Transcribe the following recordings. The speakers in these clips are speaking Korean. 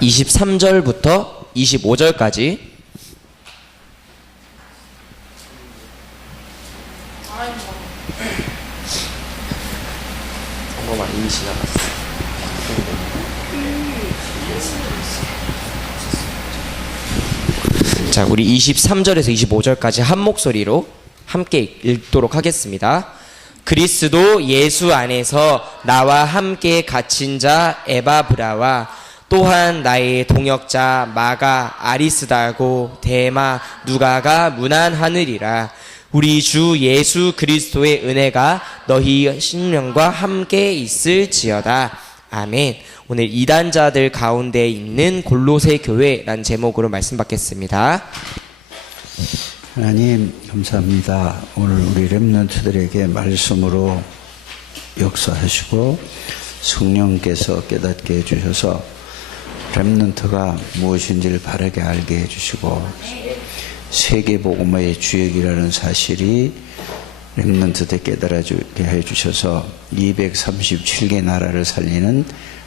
23절부터 25절까지 잠깐만 이미 지나갔어. 자, 우리 23절에서 25절까지 한 목소리로 함께 읽도록 하겠습니다. 그리스도 예수 안에서 나와 함께 갇힌 자 에바브라와 또한 나의 동역자 마가 아리스다고 데마 누가가 문안하느니라. 우리 주 예수 그리스도의 은혜가 너희 심령과 함께 있을지어다. 아멘. 오늘 이단자들 가운데 있는 골로새 교회라는 제목으로 말씀 받겠습니다. 하나님 감사합니다. 오늘 우리 렘넌트들에게 말씀으로 역사하시고 성령께서 깨닫게 해주셔서 렘넌트가 무엇인지를 바르게 알게 해주시고 세계복음화의 주역이라는 사실이 렘넌트들 깨달아주게 해주셔서 237개 나라를 살리는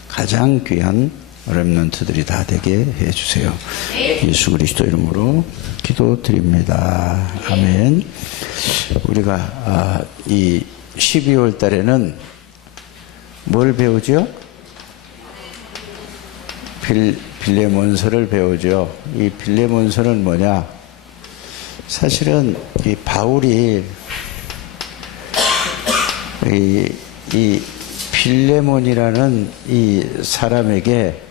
가장 귀한 렘넌트들이 다 되게 해주세요. 예수 그리스도 이름으로 기도드립니다. 아멘. 우리가 이 12월 달에는 뭘 배우죠? 빌레몬서를 배우죠. 이 빌레몬서는 뭐냐? 사실은 이 바울이 이 빌레몬이라는 이 사람에게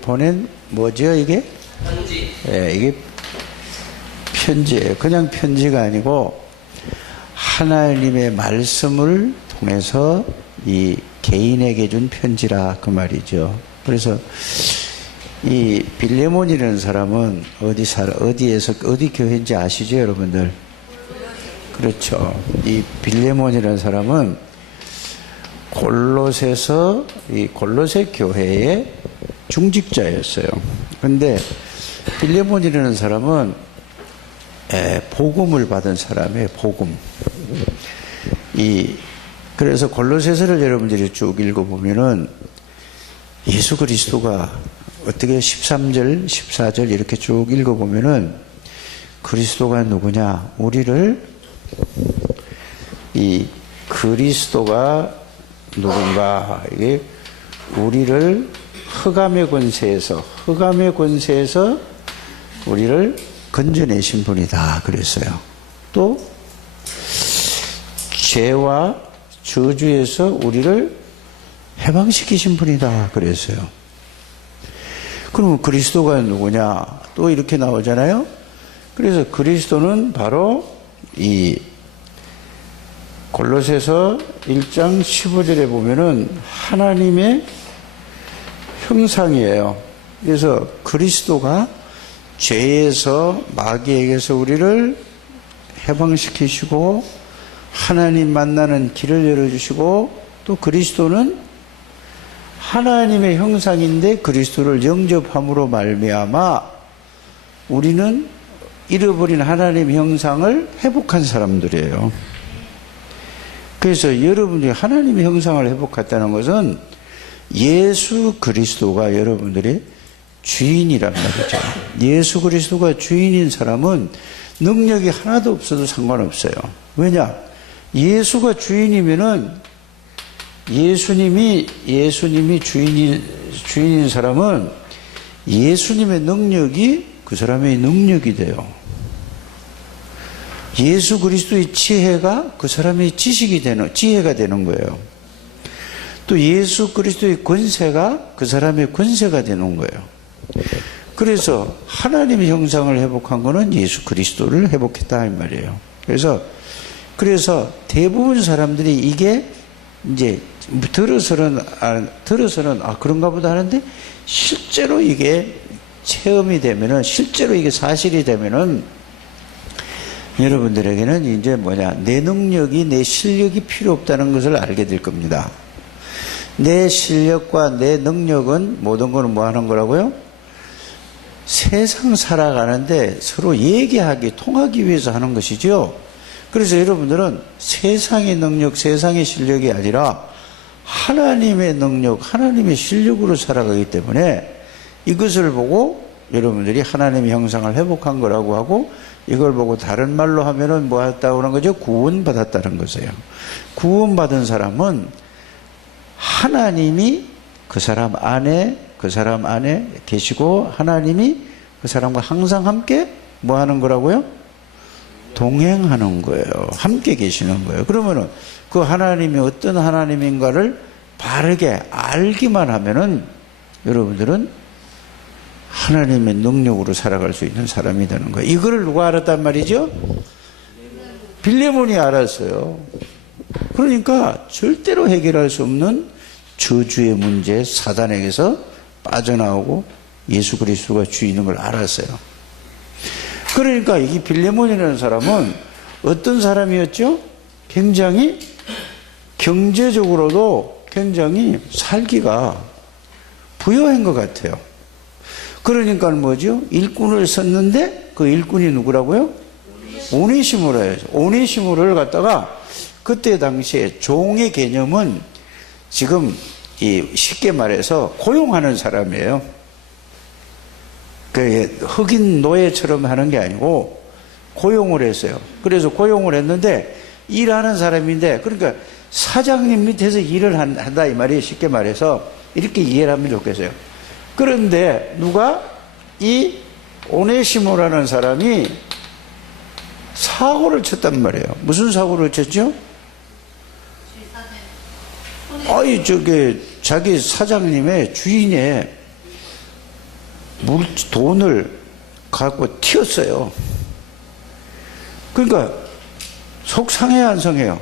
보낸 뭐죠 이게? 편지. 예, 이게 편지예요. 그냥 편지가 아니고 하나님의 말씀을 통해서 이 개인에게 준 편지라 그 말이죠. 그래서 이 빌레몬이라는 사람은 어디 교회인지 아시죠, 여러분들? 그렇죠. 이 빌레몬이라는 사람은 골로새 교회의 중직자였어요. 근데 빌레몬이라는 사람은 복음을 받은 사람이에요. 복음. 그래서 골로새서를 여러분들이 쭉 읽어보면은 예수 그리스도가 어떻게 13절, 14절 이렇게 쭉 읽어보면은 그리스도가 누구냐? 그리스도가 누군가? 이게 우리를 흑암의 권세에서 우리를 건져내신 분이다. 그랬어요. 또 죄와 저주에서 우리를 해방시키신 분이다. 그랬어요. 그러면 그리스도가 누구냐? 또 이렇게 나오잖아요. 그래서 그리스도는 바로 이 골로새서 1장 15절에 보면은 하나님의 형상이에요. 그래서 그리스도가 죄에서 마귀에게서 우리를 해방시키시고 하나님 만나는 길을 열어주시고 또 그리스도는 하나님의 형상인데 그리스도를 영접함으로 말미암아 우리는 잃어버린 하나님의 형상을 회복한 사람들이에요. 그래서 여러분들이 하나님의 형상을 회복했다는 것은 예수 그리스도가 여러분들의 주인이란 말이죠. 예수 그리스도가 주인인 사람은 능력이 하나도 없어도 상관없어요. 왜냐? 예수가 주인이면은 예수님이 주인인 사람은 예수님의 능력이 그 사람의 능력이 돼요. 예수 그리스도의 지혜가 그 사람의 지혜가 되는 거예요. 또 예수 그리스도의 권세가 그 사람의 권세가 되는 거예요. 그래서 하나님의 형상을 회복한 거는 예수 그리스도를 회복했다 이 말이에요. 그래서 대부분 사람들이 이게 이제 들어서는 그런가 보다 하는데 실제로 이게 체험이 되면은 실제로 이게 사실이 되면은 여러분들에게는 이제 내 능력이 내 실력이 필요 없다는 것을 알게 될 겁니다. 내 실력과 내 능력은 모든 거는 뭐 하는 거라고요? 세상 살아가는데 서로 얘기하기, 통하기 위해서 하는 것이죠. 그래서 여러분들은 세상의 능력, 세상의 실력이 아니라 하나님의 능력, 하나님의 실력으로 살아가기 때문에 이것을 보고 여러분들이 하나님의 형상을 회복한 거라고 하고, 이걸 보고 다른 말로 하면은 뭐 했다고 하는 거죠? 구원받았다는 거예요. 구원받은 사람은 하나님이 그 사람 안에 계시고, 하나님이 그 사람과 항상 함께 뭐 하는 거라고요? 동행하는 거예요. 함께 계시는 거예요. 그러면은 그 하나님이 어떤 하나님인가를 바르게 알기만 하면은 여러분들은 하나님의 능력으로 살아갈 수 있는 사람이 되는 거예요. 이거를 누가 알았단 말이죠? 빌레몬이 알았어요. 그러니까 절대로 해결할 수 없는 저주의 문제, 사단에게서 빠져나오고 예수 그리스도가 주인인 걸 알았어요. 그러니까 이 빌레몬이라는 사람은 어떤 사람이었죠? 굉장히 경제적으로도 굉장히 살기가 부유한 것 같아요. 그러니까 뭐죠? 일꾼을 썼는데 그 일꾼이 누구라고요? 오네시모라예요. 오네시모를 갖다가 그때 당시에 종의 개념은 지금 쉽게 말해서 고용하는 사람이에요. 그 흑인 노예처럼 하는 게 아니고 고용을 했어요. 그래서 고용을 했는데 일하는 사람인데, 그러니까 사장님 밑에서 일을 한다 이 말이에요. 쉽게 말해서 이렇게 이해를 하면 좋겠어요. 그런데 누가 이 오네시모라는 사람이 사고를 쳤단 말이에요. 무슨 사고를 쳤죠? 자기 사장님의 주인의 돈을 갖고 튀었어요. 그러니까 속상해요, 안 상해요?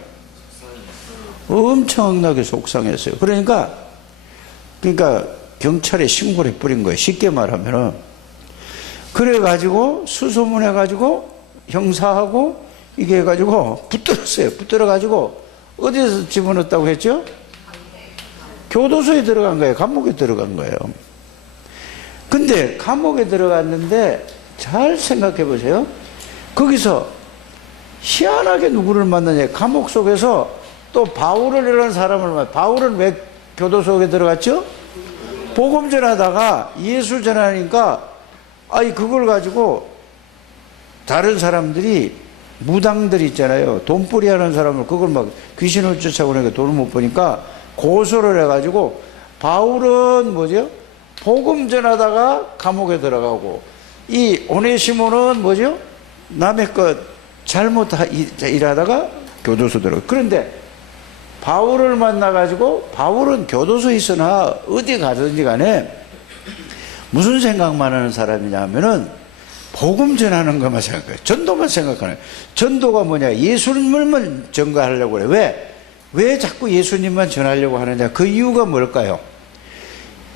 엄청나게 속상했어요. 그러니까 경찰에 신고를 해버린 거예요. 쉽게 말하면은. 그래가지고 수소문해가지고 형사하고 이게 해가지고 붙들었어요. 붙들어가지고 어디서 집어넣었다고 했죠? 교도소에 들어간 거예요. 감옥에 들어간 거예요. 근데 감옥에 들어갔는데 잘 생각해 보세요. 거기서 희한하게 누구를 만나냐. 감옥 속에서 또 바울이라는 사람을 만나. 바울은 왜 교도소에 들어갔죠? 복음 전하다가 예수 전하니까 그걸 가지고 다른 사람들이 무당들 있잖아요. 돈벌이 하는 사람을 그걸 막 귀신을 쫓아오니까 돈을 못 버니까 고소를 해가지고 바울은 뭐죠? 복음 전하다가 감옥에 들어가고, 이 오네시모는 뭐죠? 남의 것 잘못 일하다가 교도소 들어가고. 그런데 바울을 만나가지고, 바울은 교도소에 있으나 어디 가든지 간에 무슨 생각만 하는 사람이냐 하면은 복음 전하는 것만 생각해요. 전도만 생각하는 거예요. 전도가 뭐냐? 예수님만 전가하려고 그래. 왜 자꾸 예수님만 전하려고 하느냐? 그 이유가 뭘까요?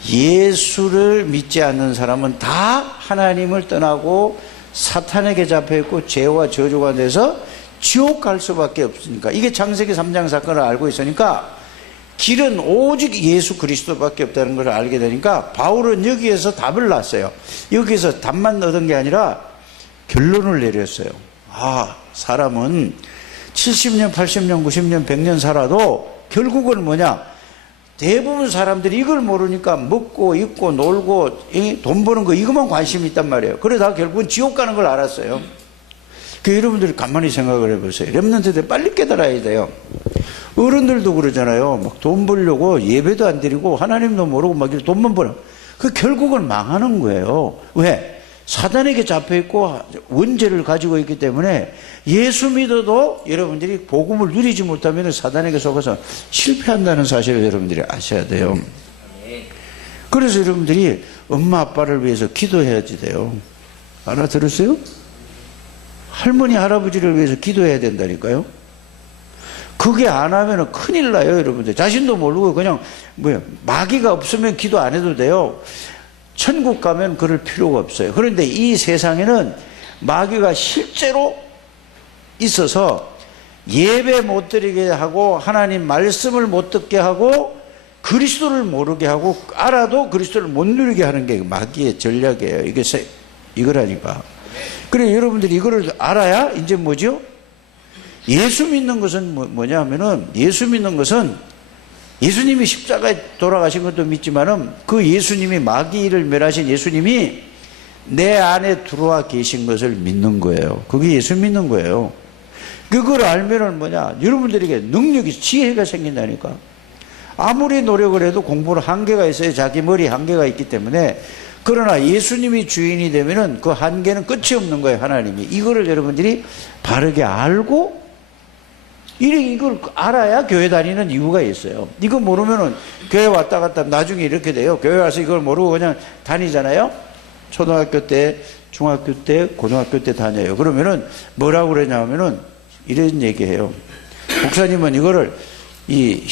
예수를 믿지 않는 사람은 다 하나님을 떠나고 사탄에게 잡혀있고 죄와 저주가 돼서 지옥 갈 수밖에 없으니까. 이게 창세기 3장 사건을 알고 있으니까 길은 오직 예수 그리스도밖에 없다는 걸 알게 되니까 바울은 여기에서 답을 놨어요. 여기서 답만 얻은 게 아니라 결론을 내렸어요. 사람은 70년, 80년, 90년, 100년 살아도 결국은 뭐냐? 대부분 사람들이 이걸 모르니까 먹고 입고 놀고 돈 버는 거 이것만 관심이 있단 말이에요. 그러다 결국은 지옥 가는 걸 알았어요. 여러분들이 가만히 생각을 해보세요. 렘넌트들 빨리 깨달아야 돼요. 어른들도 그러잖아요. 막 돈 벌려고 예배도 안 드리고 하나님도 모르고 막 돈만 벌어. 결국은 망하는 거예요. 왜? 사단에게 잡혀있고 원죄를 가지고 있기 때문에 예수 믿어도 여러분들이 복음을 누리지 못하면 사단에게 속아서 실패한다는 사실을 여러분들이 아셔야 돼요. 그래서 여러분들이 엄마 아빠를 위해서 기도해야지 돼요. 알아들었어요? 할머니 할아버지를 위해서 기도해야 된다니까요. 그게 안 하면 큰일 나요. 여러분들 자신도 모르고 그냥 마귀가 없으면 기도 안 해도 돼요. 천국 가면 그럴 필요가 없어요. 그런데 이 세상에는 마귀가 실제로 있어서 예배 못 드리게 하고 하나님 말씀을 못 듣게 하고 그리스도를 모르게 하고 알아도 그리스도를 못 누리게 하는 게 마귀의 전략이에요. 이거라니까. 그래 여러분들이 이거를 알아야 이제 뭐죠? 예수 믿는 것은 뭐냐 하면은, 예수 믿는 것은 예수님이 십자가에 돌아가신 것도 믿지만은 그 예수님이 마귀를 멸하신 예수님이 내 안에 들어와 계신 것을 믿는 거예요. 그게 예수 믿는 거예요. 그걸 알면은 뭐냐? 여러분들에게 능력이, 지혜가 생긴다니까. 아무리 노력을 해도 공부는 한계가 있어요. 자기 머리 한계가 있기 때문에. 그러나 예수님이 주인이 되면은 그 한계는 끝이 없는 거예요. 하나님이. 이거를 여러분들이 바르게 알고 이걸 알아야 교회 다니는 이유가 있어요. 이거 모르면은 교회 왔다 갔다 나중에 이렇게 돼요. 교회 와서 이걸 모르고 그냥 다니잖아요. 초등학교 때, 중학교 때, 고등학교 때 다녀요. 그러면은 뭐라고 그러냐면은 이런 얘기해요. 목사님은 이거를 이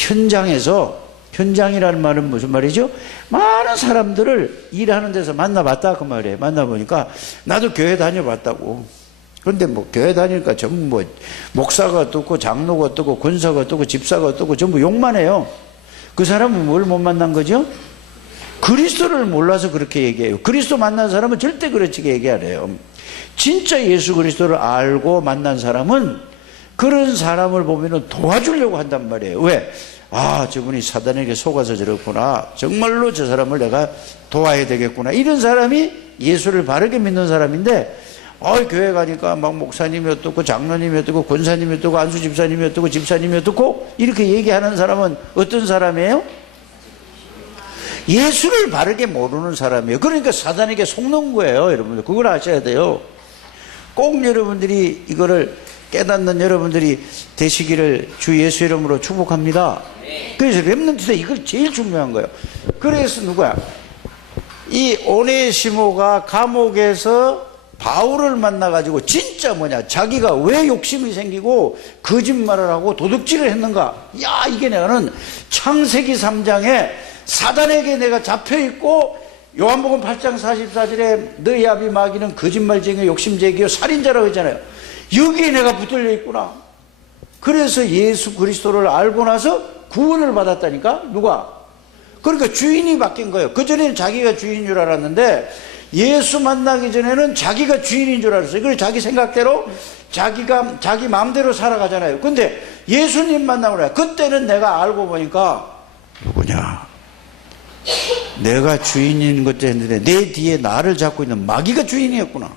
현장이라는 말은 무슨 말이죠? 많은 사람들을 일하는 데서 만나봤다 그 말이에요. 만나보니까 나도 교회 다녀봤다고. 그런데 뭐 교회 다니니까 전부 뭐 목사가 어떻고 장로가 어떻고 권사가 어떻고 집사가 어떻고 전부 욕만 해요. 그 사람은 뭘 못 만난 거죠? 그리스도를 몰라서 그렇게 얘기해요. 그리스도 만난 사람은 절대 그렇게 얘기 안 해요. 진짜 예수 그리스도를 알고 만난 사람은 그런 사람을 보면 도와주려고 한단 말이에요. 왜? 아, 저분이 사단에게 속아서 저렇구나. 정말로 저 사람을 내가 도와야 되겠구나. 이런 사람이 예수를 바르게 믿는 사람인데, 교회 가니까 막 목사님이 어떻고 장로님이 어떻고 권사님이 어떻고 안수 집사님이 어떻고 집사님이 어떻고 이렇게 얘기하는 사람은 어떤 사람이에요? 예수를 바르게 모르는 사람이에요. 그러니까 사단에게 속는 거예요. 여러분들 그걸 아셔야 돼요. 꼭 여러분들이 이거를 깨닫는 여러분들이 되시기를 주 예수 이름으로 축복합니다. 그래서 렘넌트 때 이걸 제일 중요한 거예요. 그래서 누구야? 이 오네시모가 감옥에서 바울을 만나가지고 진짜 뭐냐, 자기가 왜 욕심이 생기고 거짓말을 하고 도둑질을 했는가. 야, 이게 내가는 창세기 3장에 사단에게 내가 잡혀있고 요한복음 8장 44절에 너희 아비 마귀는 거짓말쟁이 욕심쟁이요 살인자라고 했잖아요. 여기에 내가 붙들려 있구나. 그래서 예수 그리스도를 알고 나서 구원을 받았다니까. 누가? 그러니까 주인이 바뀐 거예요. 그전에는 자기가 주인인 줄 알았는데 예수 만나기 전에는 자기가 주인인 줄 알았어요. 그래서 자기 생각대로 자기 마음대로 살아가잖아요. 근데 예수님 만나고 나요. 그때는 내가 알고 보니까 누구냐? 내가 주인인 것도 했는데 내 뒤에 나를 잡고 있는 마귀가 주인이었구나.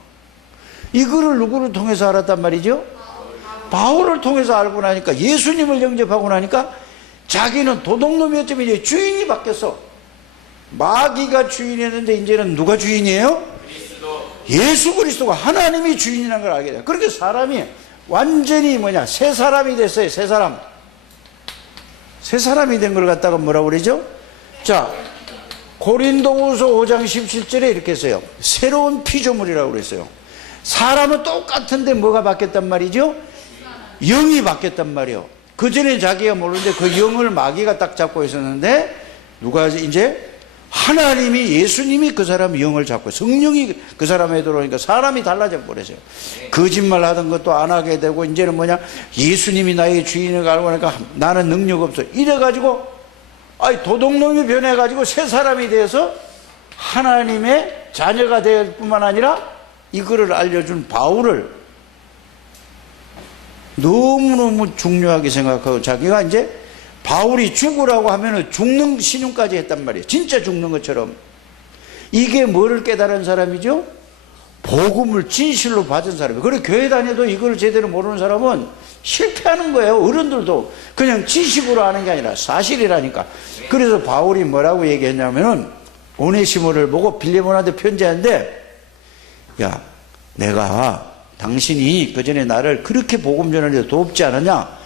이거를 누구를 통해서 알았단 말이죠? 바울을 통해서 알고 나니까, 예수님을 영접하고 나니까 자기는 도둑놈이었지만 이제 주인이 바뀌었어. 마귀가 주인이었는데 이제는 누가 주인이에요? 예수 그리스도가 하나님이 주인이라는 걸 알게 돼요. 그렇게 사람이 완전히 새 사람이 됐어요. 새 사람이 된 걸 갖다가 뭐라고 그러죠? 자, 고린도후서 5장 17절에 이렇게 했어요. 새로운 피조물이라고 그랬어요. 사람은 똑같은데 뭐가 바뀌었단 말이죠? 영이 바뀌었단 말이에요. 그전에 자기가 모르는데 그 영을 마귀가 딱 잡고 있었는데 누가 이제 하나님이, 예수님이 그 사람 영을 잡고 성령이 그 사람에 들어오니까 사람이 달라져 버렸어요. 거짓말 하던 것도 안 하게 되고 이제는 뭐냐, 예수님이 나의 주인을 알고 나니까 나는 능력 없어. 이래가지고 도둑놈이 변해가지고 새 사람이 돼서 하나님의 자녀가 될 뿐만 아니라 이거를 알려준 바울을 너무너무 중요하게 생각하고 자기가 이제 바울이 죽으라고 하면은 죽는 신용까지 했단 말이에요. 진짜 죽는 것처럼. 이게 뭐를 깨달은 사람이죠? 복음을 진실로 받은 사람이에요. 그리고 교회 다녀도 이걸 제대로 모르는 사람은 실패하는 거예요. 어른들도 그냥 지식으로 아는 게 아니라 사실이라니까. 그래서 바울이 뭐라고 얘기했냐면은 오네시모를 보고 빌레몬한테 편지하는데, 야, 내가 당신이 그전에 나를 그렇게 복음 전하는데 돕지 않았냐?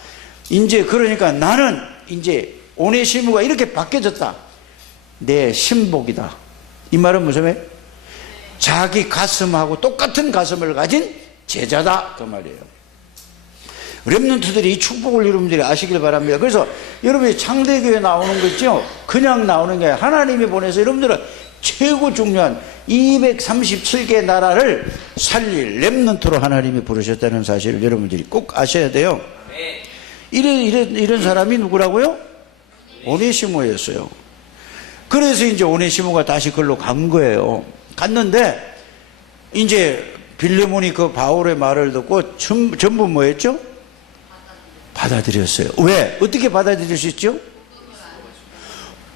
이제 그러니까 나는 이제 오네시모가 이렇게 바뀌어졌다. 내 신복이다. 이 말은 무슨 말? 자기 가슴하고 똑같은 가슴을 가진 제자다 그 말이에요. 렘넌트들이 이 축복을 여러분들이 아시길 바랍니다. 그래서 여러분이 창대교회 나오는 거 있죠? 그냥 나오는 게 아니라 하나님이 보내서 여러분들은 최고 중요한 237개 나라를 살릴 렘넌트로 하나님이 부르셨다는 사실을 여러분들이 꼭 아셔야 돼요. 이런 사람이 누구라고요? 오네시모였어요. 그래서 이제 오네시모가 다시 그걸로 간 거예요. 갔는데 이제 빌레몬이 그 바울의 말을 듣고 전부 뭐였죠? 받아들였어요. 왜? 어떻게 받아들일 수 있죠?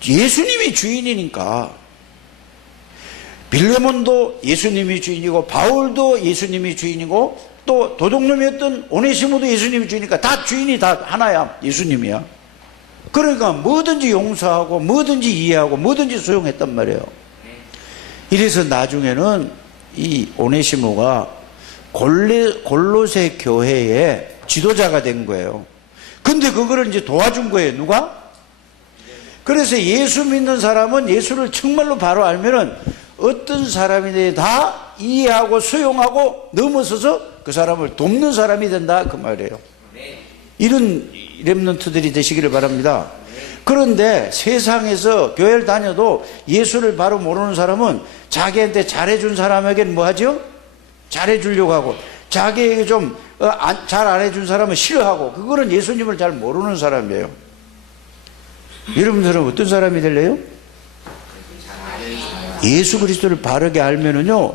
예수님이 주인이니까. 빌레몬도 예수님이 주인이고 바울도 예수님이 주인이고 또 도둑놈이었던 오네시모도 예수님이 주인이니까 다 주인이 다 하나야. 예수님이야. 그러니까 뭐든지 용서하고 뭐든지 이해하고 뭐든지 수용했단 말이에요. 이래서 나중에는 이 오네시모가 골로새 교회의 지도자가 된 거예요. 근데 그거를 이제 도와준 거예요. 누가? 그래서 예수 믿는 사람은 예수를 정말로 바로 알면은 어떤 사람이든 다 이해하고 수용하고 넘어서서 그 사람을 돕는 사람이 된다 그 말이에요. 이런 렘넌트들이 되시기를 바랍니다. 그런데 세상에서 교회를 다녀도 예수를 바로 모르는 사람은 자기한테 잘해준 사람에게는 뭐 하죠? 잘해주려고 하고 자기에게 좀 잘 안 해준 사람은 싫어하고 그거는 예수님을 잘 모르는 사람이에요. 여러분들은 어떤 사람이 될래요? 예수 그리스도를 바르게 알면은요,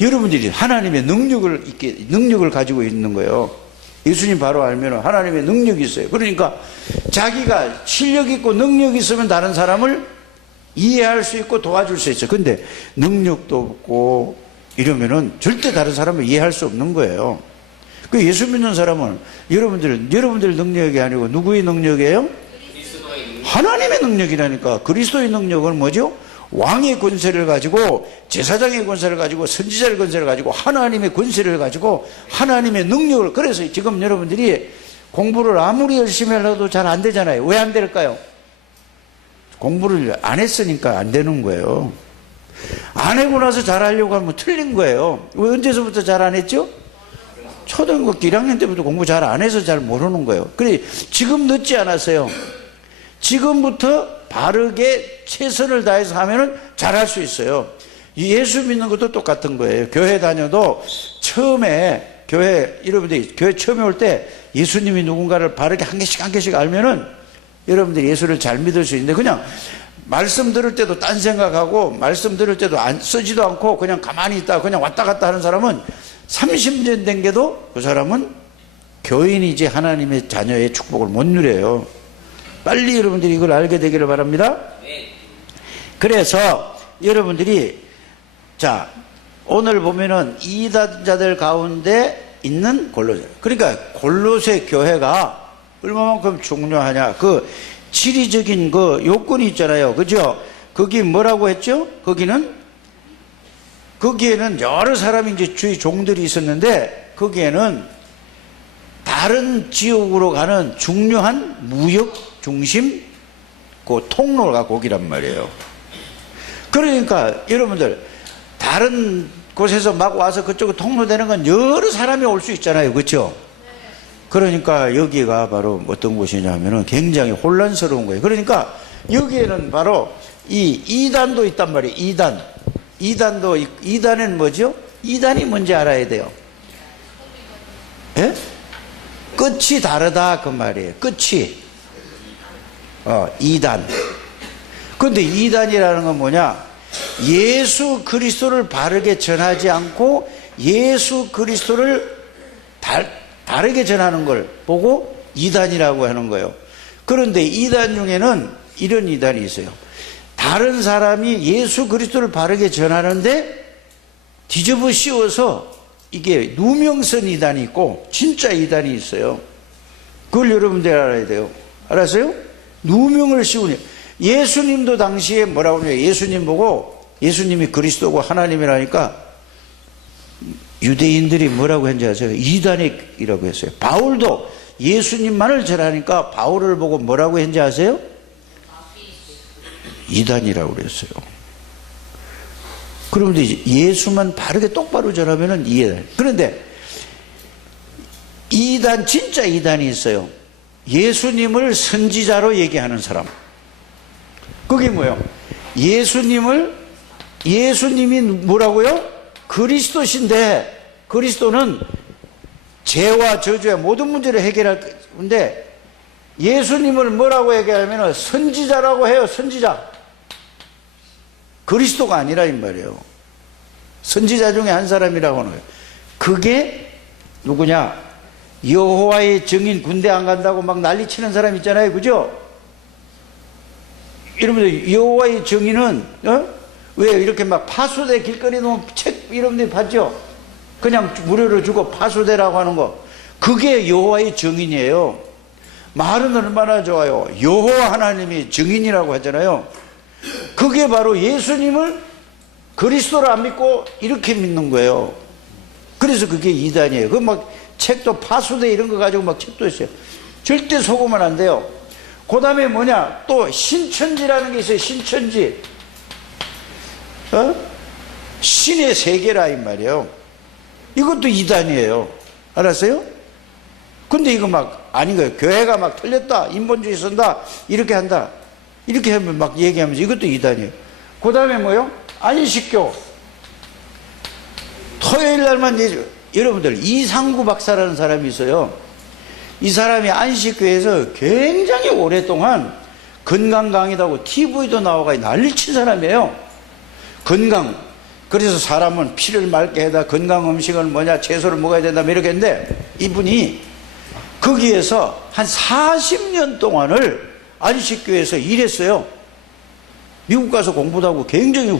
여러분들이 하나님의 능력을 가지고 있는 거예요. 예수님 바로 알면 하나님의 능력이 있어요. 그러니까 자기가 실력 있고 능력이 있으면 다른 사람을 이해할 수 있고 도와줄 수 있어요. 근데 능력도 없고 이러면은 절대 다른 사람을 이해할 수 없는 거예요. 그 예수 믿는 사람은 여러분들 능력이 아니고 누구의 능력이에요? 하나님의 능력이라니까. 그리스도의 능력은 뭐죠? 왕의 권세를 가지고 제사장의 권세를 가지고 선지자의 권세를 가지고 하나님의 권세를 가지고 하나님의 능력을. 그래서 지금 여러분들이 공부를 아무리 열심히 해도 잘 안 되잖아요. 왜 안 될까요? 공부를 안 했으니까 안 되는 거예요. 안 하고 나서 잘하려고 하면 틀린 거예요. 왜 언제서부터 잘 안 했죠? 초등학교 1학년 때부터 공부 잘 안 해서 잘 모르는 거예요. 그래 지금 늦지 않았어요. 지금부터 바르게 최선을 다해서 하면은 잘할 수 있어요. 예수 믿는 것도 똑같은 거예요. 교회 다녀도 처음에 여러분들이 교회 처음에 올 때 예수님이 누군가를 바르게 한 개씩 알면은 여러분들이 예수를 잘 믿을 수 있는데 그냥 말씀 들을 때도 딴 생각하고 말씀 들을 때도 쓰지도 않고 그냥 가만히 있다 그냥 왔다 갔다 하는 사람은 30년 된 게도 그 사람은 교인이지 하나님의 자녀의 축복을 못 누려요. 빨리 여러분들이 이걸 알게 되기를 바랍니다. 그래서 여러분들이 자 오늘 보면은 이단자들 가운데 있는 골로새. 그러니까 골로새 교회가 얼마만큼 중요하냐. 그 지리적인 그 요건이 있잖아요. 그죠? 거기 뭐라고 했죠? 거기에는 여러 사람이 이제 주의 종들이 있었는데 거기에는 다른 지역으로 가는 중요한 무역 중심 그 통로가 거기란 말이에요. 그러니까 여러분들 다른 곳에서 막 와서 그쪽에 통로되는 건 여러 사람이 올 수 있잖아요. 그렇죠? 그러니까 여기가 바로 어떤 곳이냐 하면은 굉장히 혼란스러운 거예요. 그러니까 여기에는 바로 이 이단도 있단 말이에요. 이단에는 뭐죠? 이단이 뭔지 알아야 돼요. 예? 끝이 다르다 그 말이에요. 끝이 이단. 근데 이단이라는 건 뭐냐? 예수 그리스도를 바르게 전하지 않고 예수 그리스도를 다르게 전하는 걸 보고 이단이라고 하는 거예요. 그런데 이단 중에는 이런 이단이 있어요. 다른 사람이 예수 그리스도를 바르게 전하는데 뒤집어 씌워서 이게 누명선 이단이 있고 진짜 이단이 있어요. 그걸 여러분들 알아야 돼요. 알았어요? 누명을 씌우니 예수님도 당시에 뭐라고 하냐? 예수님 보고 예수님이 그리스도고 하나님이라니까 유대인들이 뭐라고 했는지 아세요? 이단이라고 했어요. 바울도 예수님만을 전하니까 바울을 보고 뭐라고 했는지 아세요? 이단이라고 그랬어요. 그런데 예수만 바르게 똑바로 전하면은 이해돼. 그런데 이단, 진짜 이단이 있어요. 예수님을 선지자로 얘기하는 사람. 그게 뭐예요? 예수님이 뭐라고요? 그리스도신데, 그리스도는 죄와 저주의 모든 문제를 해결할 건데, 예수님을 뭐라고 얘기하면 선지자라고 해요. 선지자. 그리스도가 아니라 이 말이에요. 선지자 중에 한 사람이라고 하는 거예요. 그게 누구냐? 여호와의 증인 군대 안 간다고 막 난리 치는 사람 있잖아요. 그죠? 여러분들 여호와의 정의는 왜 이렇게 막 파수대 길거리 놓은 책 여러분들이 봤죠? 그냥 무료로 주고 파수대라고 하는 거, 그게 여호와의 정인이에요. 말은 얼마나 좋아요. 여호와 하나님이 정인이라고 하잖아요. 그게 바로 예수님을 그리스도를 안 믿고 이렇게 믿는 거예요. 그래서 그게 이단이에요. 그 막 책도 파수대 이런 거 가지고 막 책도 있어요. 절대 속으면 안 돼요. 그 다음에 뭐냐, 또 신천지라는 게 있어요. 신천지. 신의 세계라 이 말이에요. 이것도 이단이에요. 알았어요? 근데 이거 막 아닌 거예요. 교회가 막 틀렸다, 인본주의 쓴다, 이렇게 한다, 이렇게 하면 막 얘기하면서 이것도 이단이에요. 그 다음에 뭐요? 안식교. 토요일 날만 여러분들, 이상구 박사라는 사람이 있어요. 이 사람이 안식교에서 굉장히 오랫동안 건강 강의도 하고 TV도 나와가 난리친 사람이에요. 건강. 그래서 사람은 피를 맑게 해다 건강 음식은 뭐냐, 채소를 먹어야 된다, 이렇게 했는데, 이분이 거기에서 한 40년 동안을 안식교에서 일했어요. 미국 가서 공부도 하고 굉장히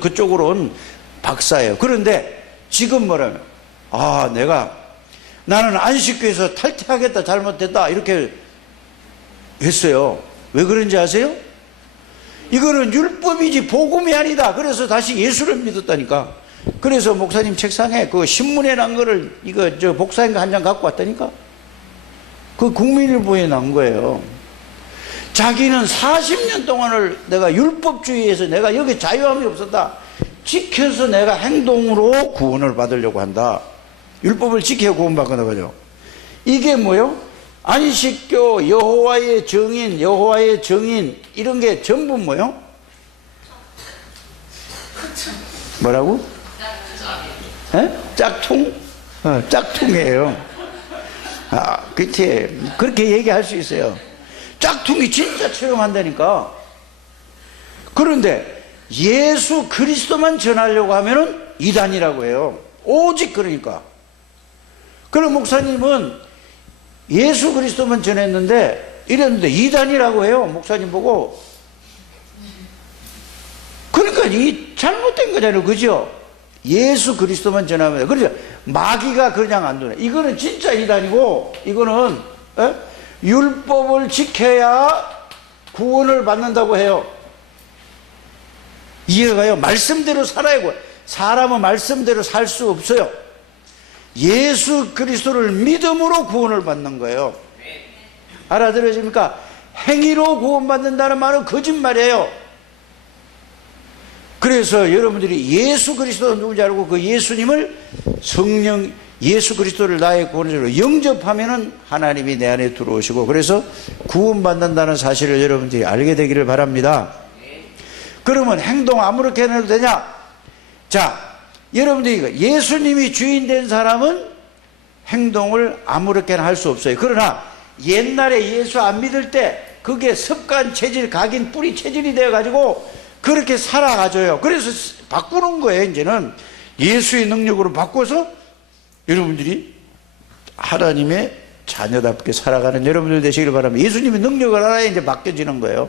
그쪽으로는 박사예요. 그런데 지금 뭐라면, 나는 안식교에서 탈퇴하겠다, 잘못됐다, 이렇게 했어요. 왜 그런지 아세요? 이거는 율법이지 복음이 아니다. 그래서 다시 예수를 믿었다니까. 그래서 목사님 책상에 그 신문에 난 거를 복사인 거 한 장 갖고 왔다니까. 그 국민일보에 난 거예요. 자기는 40년 동안을 내가 율법주의에서 내가 여기 자유함이 없었다, 지켜서 내가 행동으로 구원을 받으려고 한다. 율법을 지켜 구원받거나 보죠. 이게 뭐요? 안식교, 여호와의 정인 이런 게 전부 뭐요? 뭐라고? 짝퉁? 짝퉁이에요. 그치. 그렇게 얘기할 수 있어요. 짝퉁이 진짜 체험한다니까. 그런데 예수 그리스도만 전하려고 하면은 이단이라고 해요. 오직 그러니까. 그럼 목사님은 예수 그리스도만 전했는데 이랬는데 이단이라고 해요. 목사님 보고. 그러니까 이 잘못된 거잖아요. 그죠? 예수 그리스도만 전하면. 그래서 마귀가 그냥 안 되네. 이거는 진짜 이단이고, 이거는 율법을 지켜야 구원을 받는다고 해요. 이해가요? 말씀대로 살아야 돼. 사람은 말씀대로 살 수 없어요. 예수 그리스도를 믿음으로 구원을 받는 거예요. 알아들어집니까? 행위로 구원받는다는 말은 거짓말이에요. 그래서 여러분들이 예수 그리스도가 누군지 알고 그 예수님을 성령, 예수 그리스도를 나의 구원자로 영접하면은 하나님이 내 안에 들어오시고, 그래서 구원받는다는 사실을 여러분들이 알게 되기를 바랍니다. 그러면 행동 아무렇게나 해도 되냐? 자, 여러분들이 예수님이 주인 된 사람은 행동을 아무렇게나 할 수 없어요. 그러나 옛날에 예수 안 믿을 때 그게 습관, 체질, 각인, 뿌리 체질이 되어가지고 그렇게 살아가줘요. 그래서 바꾸는 거예요. 이제는 예수의 능력으로 바꿔서 여러분들이 하나님의 자녀답게 살아가는 여러분들 되시길 바랍니다. 예수님의 능력을 알아야 이제 맡겨지는 거예요.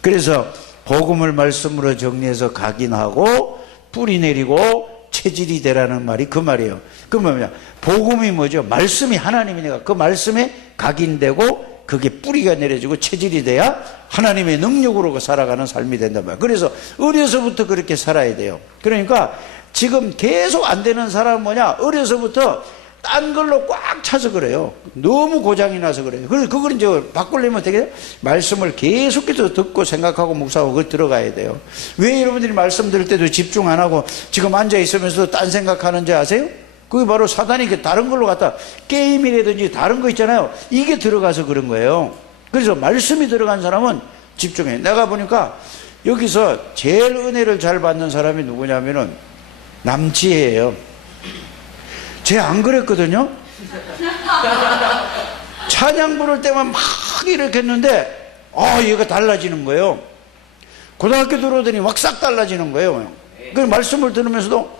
그래서 복음을 말씀으로 정리해서 각인하고 뿌리 내리고 체질이 되라는 말이 그 말이에요. 그러면 뭐냐? 복음이 뭐죠? 말씀이 하나님이니까 그 말씀에 각인되고 그게 뿌리가 내려지고 체질이 돼야 하나님의 능력으로 살아가는 삶이 된단 말이에요. 그래서 어려서부터 그렇게 살아야 돼요. 그러니까 지금 계속 안 되는 사람은 뭐냐? 어려서부터 딴 걸로 꽉 차서 그래요. 너무 고장이 나서 그래요. 그래서 그걸 이제 바꾸려면 어떻게 말씀을 계속해서 듣고 생각하고 묵상하고 그걸 들어가야 돼요. 왜 여러분들이 말씀 들을 때도 집중 안 하고 지금 앉아 있으면서도 딴 생각하는지 아세요? 그게 바로 사단이 다른 걸로 갖다 게임이라든지 다른 거 있잖아요. 이게 들어가서 그런 거예요. 그래서 말씀이 들어간 사람은 집중해. 내가 보니까 여기서 제일 은혜를 잘 받는 사람이 누구냐면은 남지혜예요. 쟤 안 그랬거든요. 찬양 부를 때만 막 이렇게 했는데 얘가 달라지는 거예요. 고등학교 들어오더니 막 싹 달라지는 거예요. 그 말씀을 들으면서도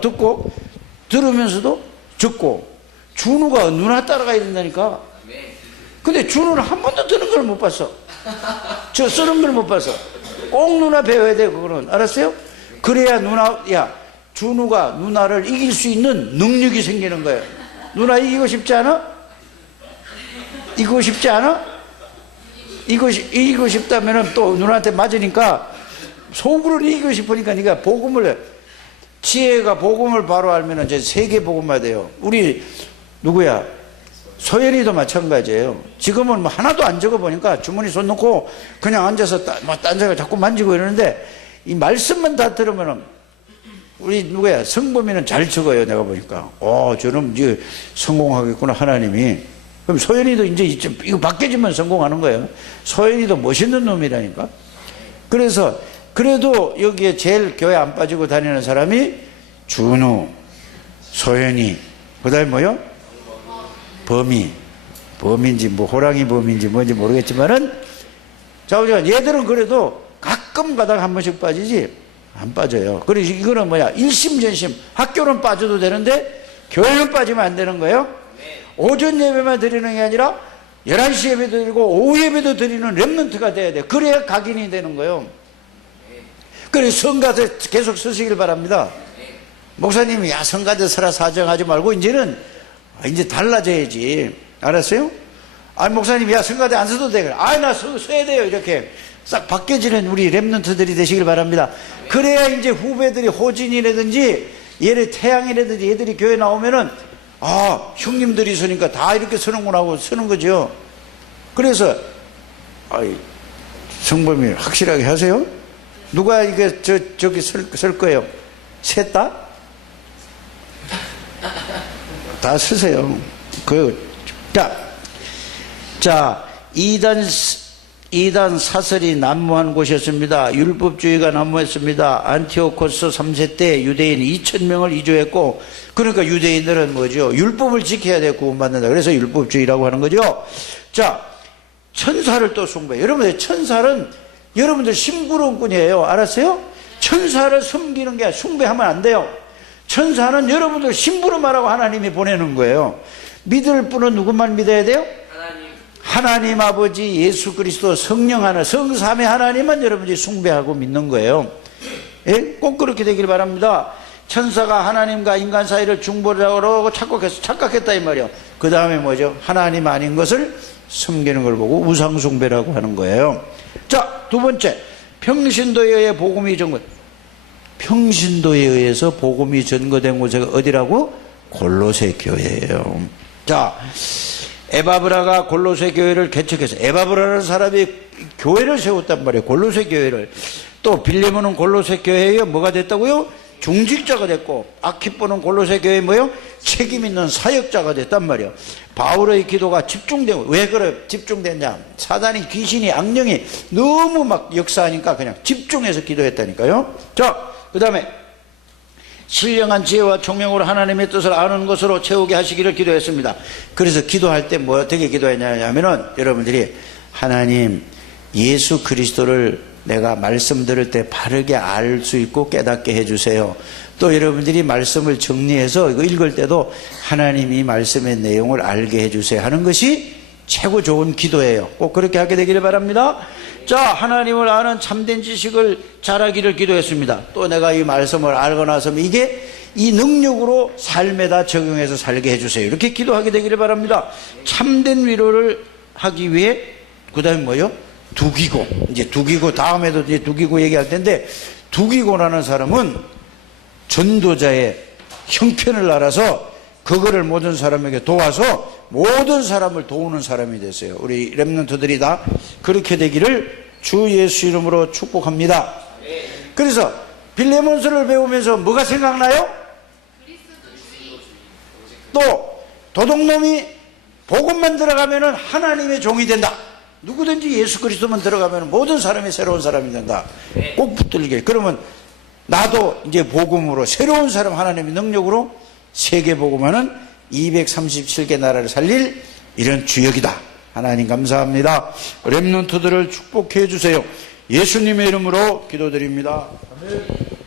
듣고 들으면서도 듣고 준우가 누나 따라가야 된다니까. 근데 준우는 한 번도 들은 걸 못 봤어. 저 쓰는 걸 못 봐서. 꼭 누나 배워야 돼, 그거는. 알았어요? 그래야 누나, 야, 준우가 누나를 이길 수 있는 능력이 생기는 거예요. 누나 이기고 싶지 않아? 이기고 싶지 않아? 이기고 싶다면 또 누나한테 맞으니까 속으로 이기고 싶으니까 네가 복음을, 지혜가 복음을 바로 알면 이제 세계 복음만 돼요. 우리 누구야? 소연이도 마찬가지예요. 지금은 뭐 하나도 안 적어보니까 주머니 손 넣고 그냥 앉아서 딴 생각 자꾸 만지고 이러는데, 이 말씀만 다 들으면은 우리 누구야? 성범이는 잘 적어요. 내가 보니까. 저는 이제 성공하겠구나, 하나님이. 그럼 소연이도 이제 이거 바뀌어지면 성공하는 거예요. 소연이도 멋있는 놈이라니까. 그래서 그래도 여기에 제일 교회 안 빠지고 다니는 사람이 준우, 소연이, 그 다음에 뭐요? 범인지 뭐 호랑이 범인지 뭔지 모르겠지만은, 자, 우리가 얘들은 그래도 가끔 가다가 한 번씩 빠지지 안 빠져요. 그래서 이거는 뭐야? 일심전심. 학교는 빠져도 되는데 교회는 빠지면 안 되는 거예요. 오전 예배만 드리는 게 아니라 11시 예배도 드리고 오후 예배도 드리는 렘넌트가 돼야 돼. 그래야 각인이 되는 거예요. 그래서 성가대 계속 서시길 바랍니다. 목사님이 야, 성가대 서라 사정하지 말고 이제는 이제 달라져야지. 알았어요? 목사님, 야, 성가대 안 서도 돼. 나 서야 돼요. 이렇게 싹 바뀌어지는 우리 렘넌트들이 되시길 바랍니다. 그래야 이제 후배들이 호진이라든지 얘네 태양이라든지 얘들이 교회 나오면은, 형님들이 서니까 다 이렇게 서는구나 하고 서는 거죠. 그래서, 성범이 확실하게 하세요? 누가 이게 저기 설 거예요? 셋 다? 다 쓰세요. 자, 이단 사설이 난무한 곳이었습니다. 율법주의가 난무했습니다. 안티오코스 3세 때 유대인 2,000명을 이주했고, 그러니까 유대인들은 뭐죠? 율법을 지켜야 돼, 구원받는다. 그래서 율법주의라고 하는 거죠. 자, 천사를 또 숭배해요. 여러분들, 천사는 여러분들 심부름꾼이에요. 알았어요? 천사를 섬기는 게 숭배하면 안 돼요. 천사는 여러분들 심부름하라고 하나님이 보내는 거예요. 믿을 분은 누구만 믿어야 돼요? 하나님 아버지, 예수 그리스도, 성령 하나, 성삼의 하나님만 여러분들이 숭배하고 믿는 거예요. 예? 꼭 그렇게 되길 바랍니다. 천사가 하나님과 인간 사이를 중보라고 착각했다 이 말이에요. 그 다음에 뭐죠? 하나님 아닌 것을 섬기는 걸 보고 우상숭배라고 하는 거예요. 자, 두 번째, 평신도에 의해 복음이 전거. 평신도에 의해서 복음이 전거된 곳이 어디라고? 골로새 교회예요. 자, 에바브라가 골로새 교회를 개척해서, 에바브라라는 사람이 교회를 세웠단 말이에요. 골로새 교회를. 또 빌레몬은 골로새 교회에 뭐가 됐다고요? 중직자가 됐고, 아키포는 골로새 교회에 뭐요? 책임 있는 사역자가 됐단 말이에요. 바울의 기도가 집중되고, 왜 그래 집중됐냐? 사단이, 귀신이, 악령이 너무 막 역사하니까 그냥 집중해서 기도했다니까요. 자, 그 다음에 신령한 지혜와 총명으로 하나님의 뜻을 아는 것으로 채우게 하시기를 기도했습니다. 그래서 기도할 때 뭐 어떻게 기도했냐면은, 여러분들이 하나님, 예수 그리스도를 내가 말씀 들을 때 바르게 알 수 있고 깨닫게 해주세요. 또 여러분들이 말씀을 정리해서 이거 읽을 때도 하나님 이 말씀의 내용을 알게 해주세요 하는 것이 최고 좋은 기도예요. 꼭 그렇게 하게 되기를 바랍니다. 자, 하나님을 아는 참된 지식을 잘하기를 기도했습니다. 또 내가 이 말씀을 알고 나서 이게 이 능력으로 삶에다 적용해서 살게 해주세요. 이렇게 기도하게 되기를 바랍니다. 참된 위로를 하기 위해, 그 다음에 뭐요? 두기고. 이제 두기고, 다음에도 이제 두기고 얘기할 텐데, 두기고라는 사람은 전도자의 형편을 알아서 그거를 모든 사람에게 도와서 모든 사람을 도우는 사람이 됐어요. 우리 렘넌트들이 다 그렇게 되기를 주 예수 이름으로 축복합니다. 그래서 빌레몬서를 배우면서 뭐가 생각나요? 또 도둑놈이 복음만 들어가면 하나님의 종이 된다. 누구든지 예수 그리스도만 들어가면 모든 사람이 새로운 사람이 된다. 꼭 붙들게. 그러면 나도 이제 복음으로 새로운 사람, 하나님의 능력으로 세계 복음하는 237개 나라를 살릴 이런 주역이다. 하나님 감사합니다. 렘넌트들을 축복해 주세요. 예수님의 이름으로 기도드립니다. 아멘.